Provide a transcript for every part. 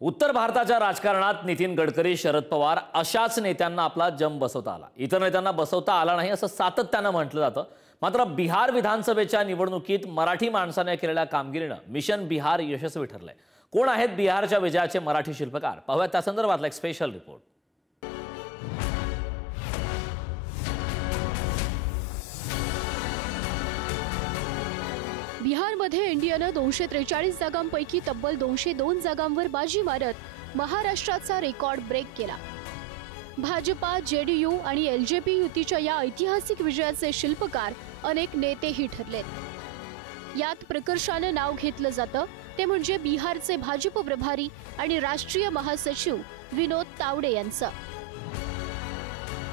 उत्तर भारताच्या राजकारणात नितीन गडकरी, शरद पवार अशाच नेत्यांना आपला जम बसवता आला. इतर नेत्यांना बसवता आला नाही असं सातत्यानं म्हटलं जातं. मात्र बिहार विधानसभेच्या निवडणुकीत मराठी माणसाने केलेल्या कामगिरीनं मिशन बिहार यशस्वी ठरलंय. कोण आहेत बिहारच्या विजयाचे मराठी शिल्पकार? पाहूया त्या संदर्भातला एक स्पेशल रिपोर्ट. बिहारमध्ये एनडीएनं 243 जागांपैकी तब्बल 202 जागांवर बाजी मारत महाराष्ट्राचा रेकॉर्ड ब्रेक केला. भाजपा, जेडीयू आणि एलजेपी युतीच्या या ऐतिहासिक विजयाचे शिल्पकार अनेक नेतेही ठरलेत. यात प्रकर्षानं नाव घेतलं जातं ते म्हणजे बिहारचे भाजप प्रभारी आणि राष्ट्रीय महासचिव विनोद तावडे यांचं.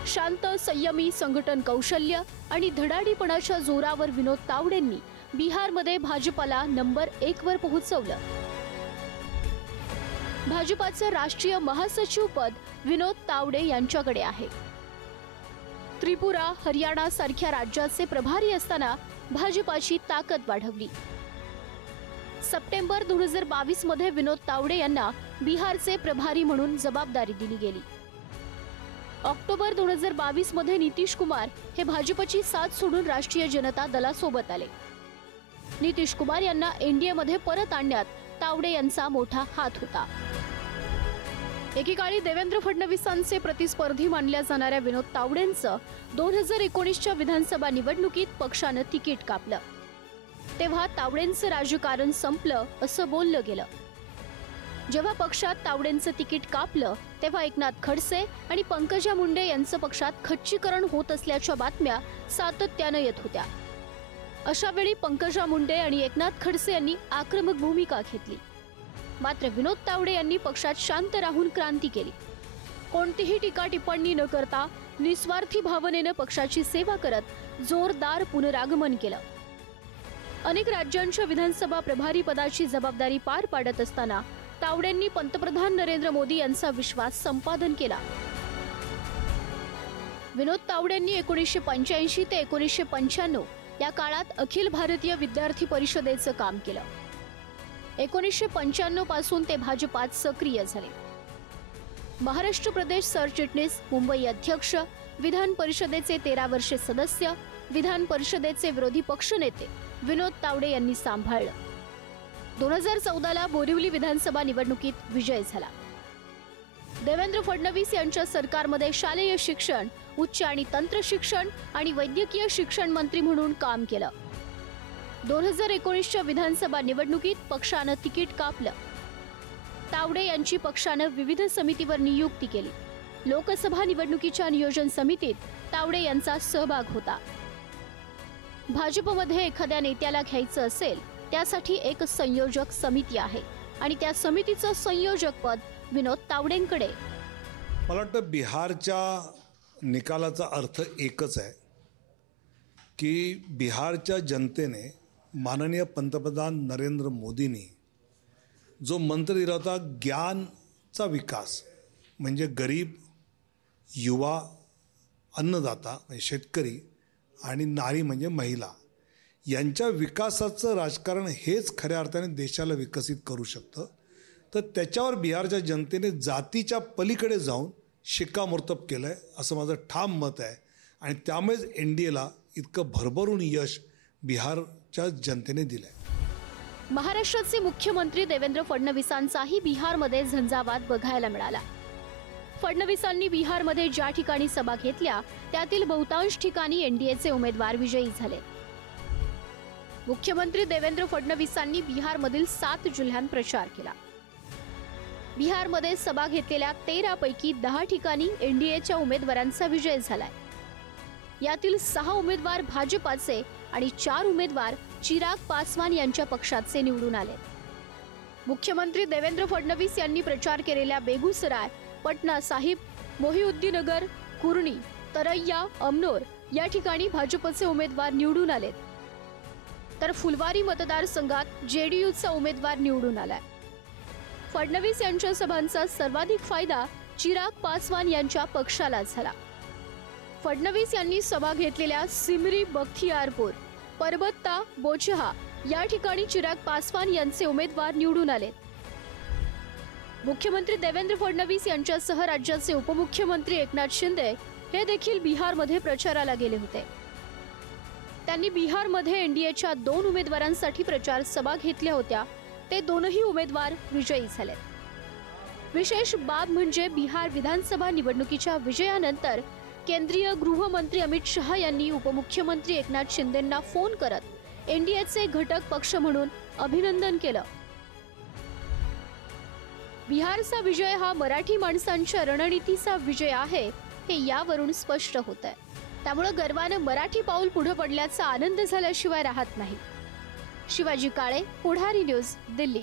शांत, संयमी, संघटन कौशल्य आणि धडाडीपणाच्या जोरावर विनोद तावडेंनी बिहारमध्ये भाजपाला नंबर 1 वर पोहोचवलं. भाजपाचं राष्ट्रीय महासचिव पद विनोद तावडे यांच्याकडे आहे. त्रिपुरा, हरियाणा सारख्या राज्याचे प्रभारी असताना भाजपाची ताकद वाढवली. सप्टेंबर 2022 मध्ये विनोद तावडे यांना बिहारचे प्रभारी म्हणून जबाबदारी दिली गेली. ऑक्टोबर 2022 मध्ये नितीश कुमार हे भाजपची साथ सोडून राष्ट्रीय जनता दलासोबत आले. नितीश कुमार यांना एनडीए मध्ये परत आणण्यात तावडे यांचा मोठा हात होता. एकेकाळी देवेंद्र फडणवीसांचे प्रतिस्पर्धी मानल्या जाणाऱ्या विनोद तावडेंचं 2019च्या विधानसभा निवडणुकीत पक्षानं तिकीट कापलं. तेव्हा तावडेंचं राजकारण संपलं असं बोललं गेलं. जेव्हा पक्षात तावडेंचं तिकीट कापलं तेव्हा एकनाथ खडसे आणि पंकजा मुंडे यांचं पक्षात खच्चीकरण होत असल्याच्या बातम्या सातत्यानं येत होत्या. अशा वेळी पंकजा मुंडे आणि एकनाथ खडसे यांनी आक्रमक भूमिका घेतली. मात्र विनोद तावडे यांनी पक्षात शांत राहून क्रांती केली. कोणतीही टीका टिप्पणी न करता निस्वार्थी भावनेनं पक्षाची सेवा करत जोरदार पुनरागमन केलं. अनेक राज्यांच्या विधानसभा प्रभारी पदाची जबाबदारी पार पाडत असताना तावडेंनी पंतप्रधान नरेंद्र मोदी यांचा विश्वास संपादन केला. विनोद तावडेंनी 1985 ते 1995 या काळात अखिल भारतीय विद्यार्थी परिषदेचं काम केलं. 1995 पासून ते भाजपात सक्रिय झाले. महाराष्ट्र प्रदेश सरचिटणीस, मुंबई अध्यक्ष, विधान परिषदेचे 13 वर्षे सदस्य, विधान परिषदेचे विरोधी पक्षनेते विनोद तावडे यांनी सांभाळलं. 2014ला बोरिवली विधानसभा निवडणुकीत विजय झाला. देवेंद्र फडणवीस यांच्या सरकारमध्ये शालेय शिक्षण, उच्च आणि तंत्र शिक्षण आणि वैद्यकीय शिक्षण मंत्री म्हणून काम केलं. 2019च्या विधानसभा निवडणुकीत पक्षानं तिकीट कापलं. तावडे यांची पक्षानं विविध समितीवर नियुक्ती केली. लोकसभा निवडणुकीच्या नियोजन समितीत तावडे यांचा सहभाग होता. भाजपमध्ये एखाद्या नेत्याला घ्यायचं असेल त्यासाठी एक संयोजक समिती आहे आणि त्या समितीचं संयोजक पद विनोद तावडेंकडे. मला वाटतं बिहारच्या निकालाचा अर्थ एकच आहे की बिहारच्या जनतेने माननीय पंतप्रधान नरेंद्र मोदींनी जो मंत्र दिला होता, ज्ञानचा विकास म्हणजे गरीब, युवा, अन्नदाता म्हणजे शेतकरी आणि नारी म्हणजे महिला यांच्या विकासाचं राजकारण हेच खऱ्या अर्थाने देशाला विकसित करू शकतं. तर त्याच्यावर बिहारच्या जनतेने जातीच्या पलीकडे जाऊन शिक्कामोर्तब केलं आहे असं माझं ठाम मत आहे. आणि त्यामुळेच एनडीएला इतकं भरभरून यश बिहारच्या जनतेने दिलं आहे. महाराष्ट्राचे मुख्यमंत्री देवेंद्र फडणवीसांचाही बिहारमध्ये झंझावात बघायला मिळाला. फडणवीसांनी बिहारमध्ये ज्या ठिकाणी सभा घेतल्या त्यातील बहुतांश ठिकाणी एनडीएचे उमेदवार विजयी झाले. मुख्यमंत्री देवेंद्र फडणवीसांनी बिहारमधील 7 जिल्ह्यांत प्रचार केला. बिहारमध्ये सभा घेतलेल्या 13 पैकी 10 ठिकाणी एनडीएच्या उमेदवारांचा विजय झालाय. यातील 6 उमेदवार भाजपाचे आणि 4 उमेदवार चिराग पासवान यांच्या पक्षाचे निवडून आले. मुख्यमंत्री देवेंद्र फडणवीस यांनी प्रचार केलेल्या बेगुसराय, पटना साहिब, मोहिउद्दीनगर, कुर्णी, तरैया, अमनोर या ठिकाणी भाजपचे उमेदवार निवडून आलेत. तर फुलवारी मतदारसंघात जेडीयूचा उमेदवार निवडून आलाय. फडणवीस यांच्या सभांचा सर्वाधिक फायदा चिराग पासवान यांच्या पक्षाला झाला. फडणवीस यांनी सभा घेतलेल्या सिमरी, बख्तियारपूर, परबत्ता, बोचहा या ठिकाणी चिराग पासवान यांचे उमेदवार निवडून आले. मुख्यमंत्री देवेंद्र फडणवीस यांच्यासह राज्याचे उपमुख्यमंत्री एकनाथ शिंदे हे देखील बिहारमध्ये प्रचाराला गेले होते। त्यांनी बिहारमध्ये एनडीएच्या 2 उमेदवारांसाठी प्रचार सभा घेतल्या होत्या। ते दोनही उमेदवार विजयी झाले। विशेष बाब म्हणजे बिहार विधानसभा निवडणुकीच्या विजयानंतर केंद्रीय गृहमंत्री अमित शहा यांनी उपमुख्यमंत्री एकनाथ शिंदेंना फोन करत एनडीएचे घटक पक्ष म्हणून अभिनंदन केलं। बिहारचा विजय हा मराठी माणसांच्या रणनीतीचा विजय आहे हे यावरून स्पष्ट होतंय। त्यामुळे गर्वाने मराठी पाऊल पुढे पडल्याचा आनंद झाल्याशिवाय राहत नाही। शिवाजी काळे, पुढारी न्यूज, दिल्ली।